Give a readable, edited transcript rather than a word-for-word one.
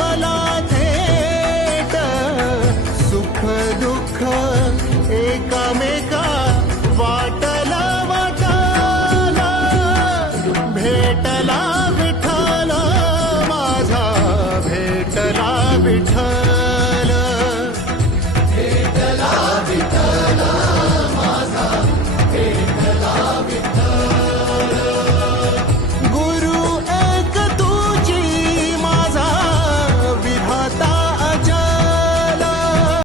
मला थेट सुख दुःख एकामेका वाटला वाटाला भेटला विठ्ठल माझा भेटला विठ्ठल